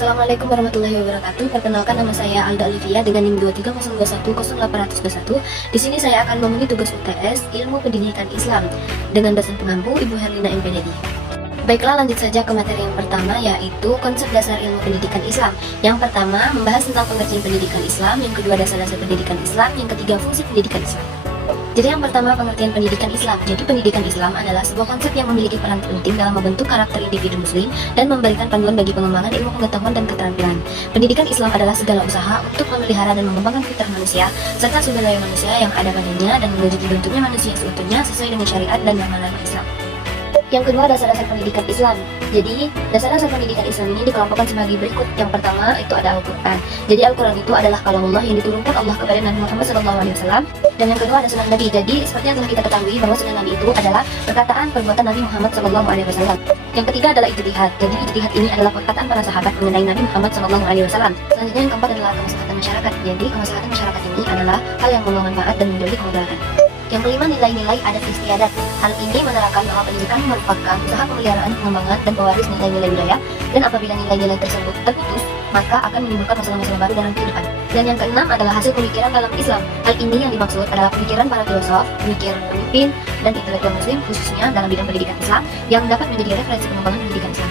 Assalamualaikum warahmatullahi wabarakatuh. Perkenalkan, nama saya Alda Olivia dengan NIM 23021080021. Di sini saya akan memenuhi tugas UTS Ilmu Pendidikan Islam dengan dosen pengampu Ibu Herlina MPDD. Baiklah, lanjut saja ke materi yang pertama, yaitu konsep dasar ilmu pendidikan Islam. Yang pertama membahas tentang pengertian pendidikan Islam, yang kedua dasar-dasar pendidikan Islam, yang ketiga fungsi pendidikan Islam. Jadi yang pertama, pengertian pendidikan Islam. Jadi pendidikan Islam adalah sebuah konsep yang memiliki peran penting dalam membentuk karakter individu muslim dan memberikan panduan bagi pengembangan ilmu pengetahuan dan keterampilan. Pendidikan Islam adalah segala usaha untuk memelihara dan mengembangkan fitrah manusia serta sumber daya manusia yang ada padanya dan menjadi bentuknya manusia seutuhnya sesuai dengan syariat dan norma-norma Islam. Yang kedua, dasar-dasar pendidikan Islam. Jadi, dasar-dasar pendidikan Islam ini dikelompokkan sebagai berikut. Yang pertama, itu ada Al-Quran. Jadi, Al-Quran itu adalah kalam Allah yang diturunkan Allah kepada Nabi Muhammad SAW. Dan yang kedua ada sunnah Nabi. Jadi, seperti yang telah kita ketahui bahwa sunnah Nabi itu adalah perkataan perbuatan Nabi Muhammad SAW. Yang ketiga adalah ijtihad. Jadi, ijtihad ini adalah perkataan para sahabat mengenai Nabi Muhammad SAW. Selanjutnya yang keempat adalah kemaslahatan masyarakat. Jadi, kemaslahatan masyarakat ini adalah hal yang membawa manfaat dan menjauhi kemudaratan. Yang kelima, nilai-nilai adat istiadat. Hal ini menerangkan bahwa pendidikan merupakan usaha pemeliharaan, pengembangan, dan pewaris nilai-nilai budaya, dan apabila nilai-nilai tersebut terputus, maka akan menimbulkan masalah-masalah baru dalam kehidupan. Dan yang keenam adalah hasil pemikiran dalam Islam. Hal ini yang dimaksud adalah pemikiran para filosof, pemikiran pemimpin, dan intelektual muslim khususnya dalam bidang pendidikan Islam yang dapat menjadi referensi pengembangan pendidikan Islam.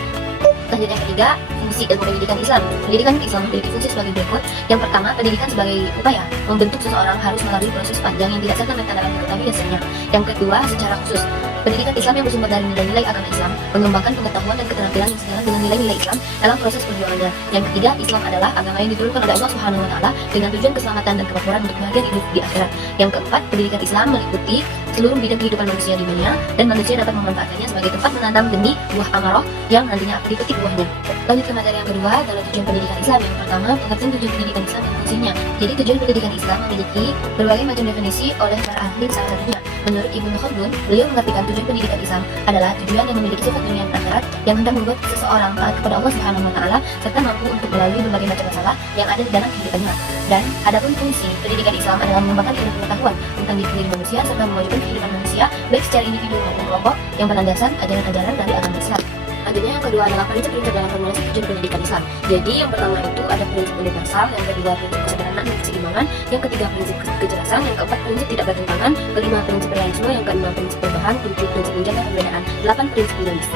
Selanjutnya yang ketiga, fungsi ilmu pendidikan Islam. Pendidikan Islam memiliki fungsi sebagai berikut. Yang pertama, pendidikan sebagai upaya membentuk seseorang harus melalui proses panjang yang tidak serta-merta dalam mengetahui hasilnya. Yang kedua, secara khusus, pendidikan Islam yang bersumber dari nilai-nilai agama Islam mengembangkan pengetahuan dan keterampilan yang sejalan dengan nilai-nilai Islam dalam proses perjuangannya. Yang ketiga, Islam adalah agama yang diturunkan oleh Allah Subhanahu wa Ta'ala dengan tujuan keselamatan dan kemakmuran untuk bahagia hidup di akhirat. Yang keempat, pendidikan Islam meliputi seluruh bidang kehidupan manusia di dunia dan manusia dapat memanfaatkannya sebagai tempat menanam benih buah amarah yang nantinya akan dipetik buahnya. Lanjut ke materi yang kedua adalah tujuan pendidikan Islam. Yang pertama, pengertian tujuan pendidikan Islam dan fungsinya. Jadi tujuan pendidikan Islam memiliki berbagai macam definisi oleh para ahli. Salah satunya, menurut Ibnu Khaldun, beliau mengartikan tujuan pendidikan Islam adalah tujuan yang memiliki sifat dunia dan akhirat yang hendak membuat seseorang taat kepada Allah Subhanahu wa Ta'ala serta mampu untuk melalui berbagai macam masalah yang ada di dalam kehidupannya. Dan adapun fungsi pendidikan Islam adalah mengembangkan ilmu pengetahuan tentang diri manusia serta memajukan kehidupan manusia baik secara individu maupun kelompok yang berlandaskan ajaran-ajaran dari agama Islam. Selanjutnya yang kedua adalah prinsip-prinsip dalam formulasi tujuan pendidikan Islam. Jadi yang pertama itu ada prinsip universal, yang kedua prinsip kesederhanaan dan keseimbangan, yang ketiga prinsip kejelasan, yang keempat prinsip tidak bertentangan, kelima prinsip realisme, yang keenam prinsip perubahan, tujuh prinsip menjaga perbedaan, delapan prinsip idealis.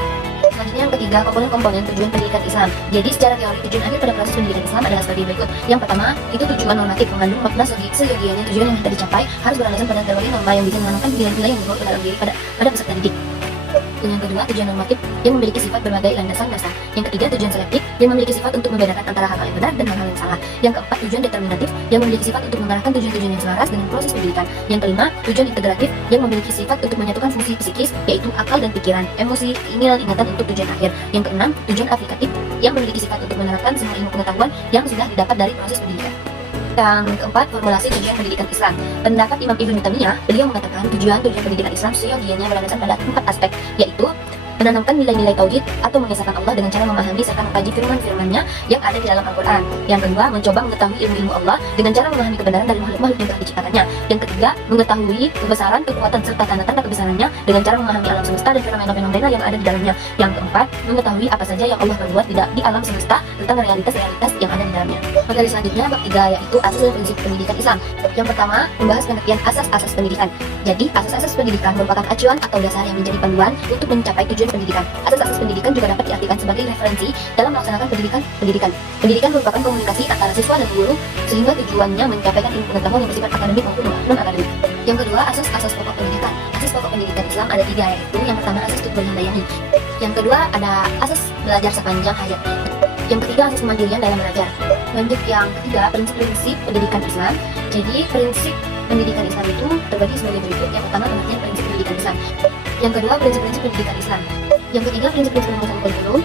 Selanjutnya yang ketiga, komponen-komponen tujuan pendidikan Islam. Jadi secara teori tujuan akhir pada proses pendidikan Islam adalah sebagai berikut. Yang pertama, itu tujuan normatif mengandung makna seyogianya tujuan yang hendak dicapai harus beralasan pada berbagai norma yang bisa menanamkan nilai-nilai yang dibawa ke dalam diri pada peserta didik. Yang kedua, tujuan normatif yang memiliki sifat berbagai landasan dasar. Yang ketiga, tujuan selektif yang memiliki sifat untuk membedakan antara hal-hal yang benar dan hal-hal yang salah. Yang keempat, tujuan determinatif yang memiliki sifat untuk mengarahkan tujuan-tujuan yang selaras dengan proses pendidikan. Yang kelima, tujuan integratif yang memiliki sifat untuk menyatukan fungsi psikis yaitu akal dan pikiran, emosi, keinginan, ingatan untuk tujuan akhir. Yang keenam, tujuan aplikatif yang memiliki sifat untuk menerapkan semua ilmu pengetahuan yang sudah didapat dari proses pendidikan. Yang keempat, formulasi tujuan pendidikan Islam. Pendapat Imam Ibnu Taimiyah, beliau mengatakan tujuan pendidikan Islam seyogianya berlandaskan pada 4 aspek, yaitu menanamkan nilai-nilai tauhid atau mengesahkan Allah dengan cara memahami serta mengkaji firman-firman-Nya yang ada di dalam Al-Quran. Yang kedua, mencoba mengetahui ilmu-ilmu Allah dengan cara memahami kebenaran dari makhluk-makhluk yang telah diciptakannya. Yang ketiga, mengetahui kebesaran, kekuatan serta tanda-tanda kebesarannya dengan cara memahami alam semesta dan fenomena-fenomena yang ada di dalamnya. Yang keempat, mengetahui apa saja yang Allah perbuat di alam semesta tentang realitas-realitas yang ada di dalamnya. Materi selanjutnya bab 3 yaitu asas dan prinsip pendidikan Islam. Yang pertama, membahas pengertian asas-asas pendidikan. Jadi, asas-asas pendidikan merupakan acuan atau dasar yang menjadi panduan untuk mencapai tujuan pendidikan. Asas-asas pendidikan juga dapat diartikan sebagai referensi dalam melaksanakan pendidikan. Pendidikan merupakan komunikasi antara siswa dan guru sehingga tujuannya mencapaikan ilmu pengetahuan yang bersifat akademik maupun non-akademik. Yang kedua, asas-asas pokok pendidikan. Asas pokok pendidikan Islam ada 3 yaitu yang pertama asas tutul handayani. Yang kedua ada asas belajar sepanjang hayat. Yang ketiga asas kemandirian dalam belajar. Lanjut yang ketiga, prinsip-prinsip pendidikan Islam. Jadi prinsip pendidikan Islam itu terbagi sebagai berikut. Yang pertama pengertian prinsip pendidikan Islam. Yang kedua prinsip-prinsip pendidikan Islam. Yang ketiga prinsip-prinsip rumusan kurikulum.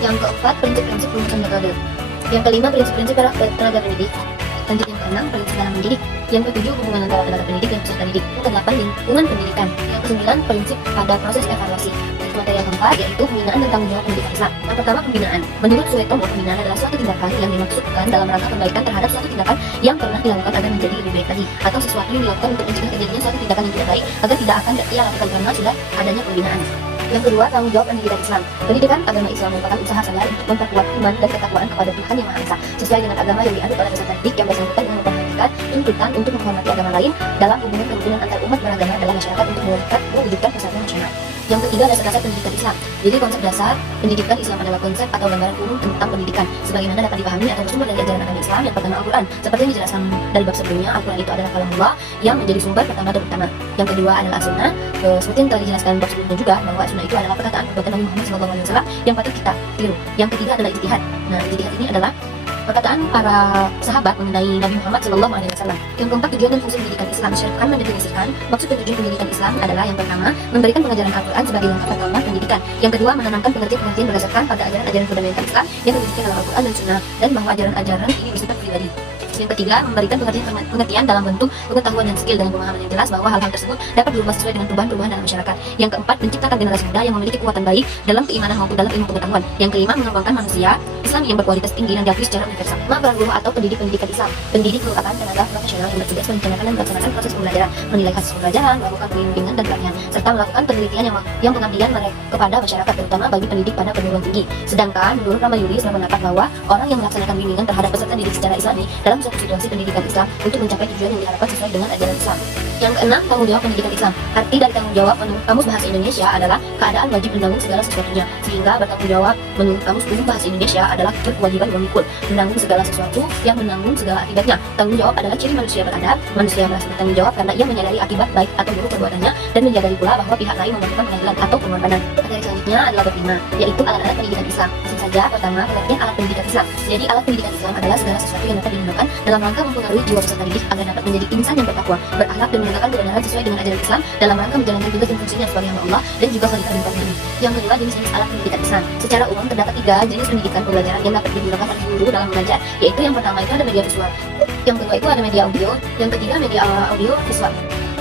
Yang keempat prinsip-prinsip rumusan metode. Yang kelima prinsip-prinsip para tenaga pendidik. Lanjut yang keenam prinsip dalam mendidik. Yang ketujuh hubungan antara tenaga pendidik dan peserta didik. Yang kedelapan lingkungan pendidikan. Yang kesembilan prinsip pada proses evaluasi. Materi yang keempat yaitu pembinaan dan tanggung jawab pendidikan Islam. Yang pertama, pembinaan. Menurut Suetomo, pembinaan adalah suatu tindakan yang dimaksudkan dalam rangka perbaikan terhadap suatu tindakan yang pernah dilakukan agar menjadi lebih baik lagi, atau sesuatu yang dilakukan untuk mencegah terjadinya suatu tindakan yang tidak baik agar tidak akan ia lakukan karena sudah adanya pembinaan. Yang kedua, tanggung jawab pendidikan Islam. Pendidikan agama Islam merupakan usaha saya untuk memperkuat iman dan ketakwaan kepada Tuhan Yang Maha Esa, sesuai dengan agama yang dianut oleh peserta didik yang bersangkutan dengan memperhatikan tuntutan untuk menghormati agama lain dalam hubungan kerukunan antar umat beragama dalam masyarakat untuk mewujudkan kesatuan nasional. Yang ketiga, dasar-dasar pendidikan Islam. Jadi konsep dasar pendidikan Islam adalah konsep atau gambaran umum tentang pendidikan, sebagaimana dapat dipahami atau bersumber dari ajaran agama Islam. Yang pertama, Al-Quran. Seperti yang dijelaskan dari bab sebelumnya, Al-Quran itu adalah kalamullah yang menjadi sumber pertama dan utama. Yang kedua adalah As-Sunnah. Seperti yang telah dijelaskan bab sebelumnya juga, bahwa As-Sunnah itu adalah perkataan perbuatan Nabi Muhammad SAW yang patut kita tiru. Yang ketiga adalah ijtihad. Nah, ijtihad ini adalah perkataan para sahabat mengenai Nabi Muhammad SAW. Yang keempat, tujuan dan fungsi pendidikan Islam. Syekh Khan mendefinisikan maksud dan tujuan pendidikan Islam adalah yang pertama, memberikan pengajaran Al-Quran sebagai langkah pertama pendidikan. Yang kedua, menanamkan pengertian-pengertian berdasarkan pada ajaran-ajaran fundamental Islam yang terwujudkan dalam Al-Quran dan Sunnah, dan bahwa ajaran-ajaran ini bersifat pribadi. Yang ketiga, memberikan pengertian dalam bentuk pengetahuan dan skill dengan pemahaman yang jelas bahwa hal-hal tersebut dapat berubah sesuai dengan perubahan-perubahan dalam masyarakat. Yang keempat, menciptakan generasi muda yang memiliki kekuatan baik dalam keimanan maupun dalam ilmu pengetahuan. Yang kelima, mengembangkan manusia Islam yang berkualitas tinggi dan diakui secara universal. Peran guru atau pendidik pendidikan Islam. Pendidik merupakan tenaga profesional yang bertugas merencanakan dan melaksanakan proses pembelajaran, menilai hasil pembelajaran, melakukan bimbingan dan pelatihan, serta melakukan penelitian yang pengabdian kepada masyarakat, terutama bagi pendidik pada perguruan tinggi. Sedangkan menurut Ramayuri berpendapat bahwa orang yang melaksanakan bimbingan terhadap peserta didik secara Islami dalam suatu situasi pendidikan Islam untuk mencapai tujuan yang diharapkan sesuai dengan ajaran Islam. Yang keenam, tanggung jawab pendidikan Islam. Arti dari tanggung jawab menurut Kamus Bahasa Indonesia adalah keadaan wajib menanggung segala sesuatunya, sehingga bertanggung jawab menurut Kamus Umum Bahasa Indonesia adalah kewajiban memikul, menanggung segala sesuatu yang menanggung segala akibatnya. Tanggung jawab adalah ciri manusia beradab. Manusia merasa bertanggung jawab karena ia menyadari akibat baik atau buruk perbuatannya dan menyadari pula bahwa pihak lain memerlukan pengadilan atau pengorbanan. Materi selanjutnya adalah bab 5, yaitu alat-alat pendidikan Islam. Langsung saja, pertama, pengertian alat pendidikan Islam. Jadi alat pendidikan Islam adalah segala sesuatu yang dapat digunakan dalam rangka mempengaruhi jiwa peserta didik agar dapat menjadi insan yang bertakwa, berakhlak dan menegakkan kebenaran sesuai dengan ajaran Islam dalam rangka menjalankan tugas dan fungsinya sebagai hamba Allah dan juga khalifah di muka bumi. Yang kedua, jenis-jenis alat pendidikan Islam. Secara umum terdapat 3 jenis pendidikan pembelajaran yang dapat digunakan oleh guru dalam mengajar, yaitu yang pertama itu ada media visual, yang kedua itu ada media audio, yang ketiga media audio visual.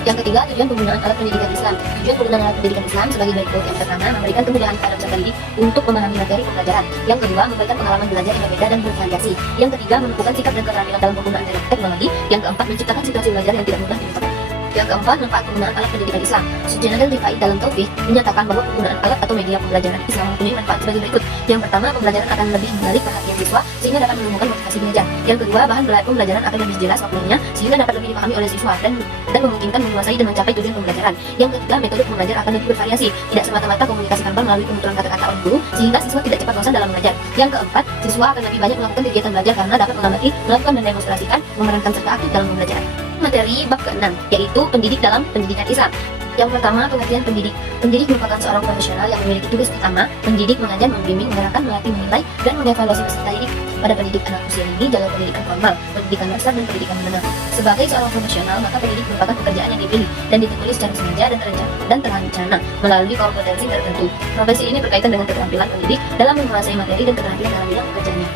Yang ketiga, tujuan penggunaan alat pendidikan Islam. Tujuan penggunaan alat pendidikan Islam sebagai berikut. Yang pertama, memberikan kemudahan kepada peserta didik untuk memahami materi pembelajaran. Yang kedua, memberikan pengalaman belajar yang berbeda dan bervariasi. Yang ketiga, menumbuhkan sikap dan keterampilan dalam penggunaan teknologi. Yang keempat, menciptakan situasi belajar yang tidak mudah dilupakan. Yang keempat, manfaat penggunaan alat pendidikan Islam. Sujanan Rifai dalam Taufik menyatakan bahwa penggunaan alat atau media pembelajaran Islam mempunyai manfaat sebagai berikut. Yang pertama, pembelajaran akan lebih menarik perhatian siswa sehingga dapat menemukan motivasi belajar. Yang kedua, bahan pembelajaran akan lebih jelas waktunya sehingga dapat lebih dipahami oleh siswa dan memungkinkan menguasai dan mencapai tujuan pembelajaran. Yang ketiga, metode mengajar akan lebih bervariasi, tidak semata-mata komunikasi verbal melalui penuturan kata-kata oleh guru sehingga siswa tidak cepat bosan dalam mengajar. Yang keempat, siswa akan lebih banyak melakukan kegiatan belajar karena dapat mengamati, melakukan dan demonstrasikan, memerankan serta aktif dalam pembelajaran. Materi bab ke-6, yaitu pendidik dalam pendidikan Islam. Yang pertama, pengertian pendidik. Pendidik merupakan seorang profesional yang memiliki tugas utama mendidik, mengajar, membimbing, mengarahkan, melatih, menilai, dan mengevaluasi peserta didik. Pada pendidik anak usia ini, jalur pendidikan formal, pendidikan dasar, dan pendidikan menengah. Sebagai seorang profesional, maka pendidik merupakan pekerjaan yang dipilih dan ditulis secara sengaja dan terencana melalui kompetensi tertentu. Profesi ini berkaitan dengan keterampilan pendidik dalam menguasai materi dan keterampilan dalam bidang pekerjaannya.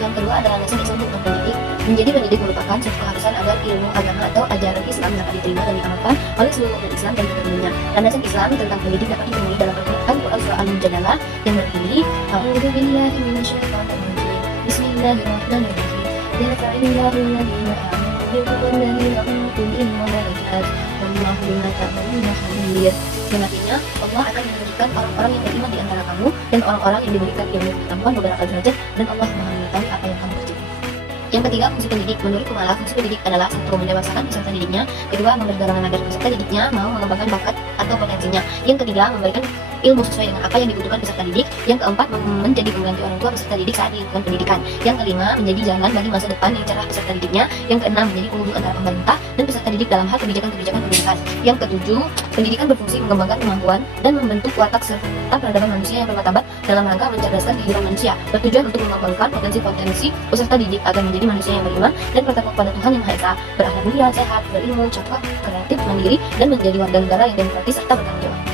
Yang kedua adalah landasan Islam untuk pendidik. Menjadi pendidik merupakan suatu keharusan agar ilmu agama atau ajaran Islam dapat diterima dan diamalkan oleh seluruh umat Islam dan tentunya. Landasan Islam tentang pendidik dapat ditemui dalam Al-Quran surah Al-Mujadalah yang berbunyi, A'udzu billahi minasyaitonir rajim. Bismillahirrahmanirrahim. Yarfa'illahu alladziina aamanu minkum walladziina utul ilma darajat. Wallahu bima ta'maluna khabir. Yang artinya, Allah akan memberikan orang-orang yang beriman di antara kamu dan orang-orang yang diberikan ilmu pengetahuan beberapa derajat, dan Allah Maha mengetahui apa yang kamu kerjakan. Yang ketiga, fungsi pendidik. Menurut Kumala, fungsi pendidik adalah satu, mendewasakan peserta didiknya. Kedua, memberi dorongan agar peserta didiknya mau mengembangkan bakat atau potensinya. Yang ketiga, memberikan ilmu sesuai dengan apa yang dibutuhkan peserta didik. Yang keempat, menjadi pengganti orang tua peserta didik saat lingkungan pendidikan. Yang kelima, menjadi jalan bagi masa depan yang cerah peserta didiknya. Yang keenam, menjadi penghubung antara pemerintah dan peserta didik dalam hal kebijakan-kebijakan pendidikan. Yang ketujuh, pendidikan berfungsi mengembangkan kemampuan dan membentuk watak serta peradaban manusia yang bermartabat dalam rangka mencerdaskan kehidupan manusia, bertujuan untuk mengembangkan potensi-potensi peserta didik agar menjadi manusia yang beriman dan bertakwa kepada Tuhan Yang Maha Esa, berakhlak mulia, sehat, berilmu, cakap, kreatif, mandiri, dan menjadi warga negara yang demokratis serta bertanggung jawab.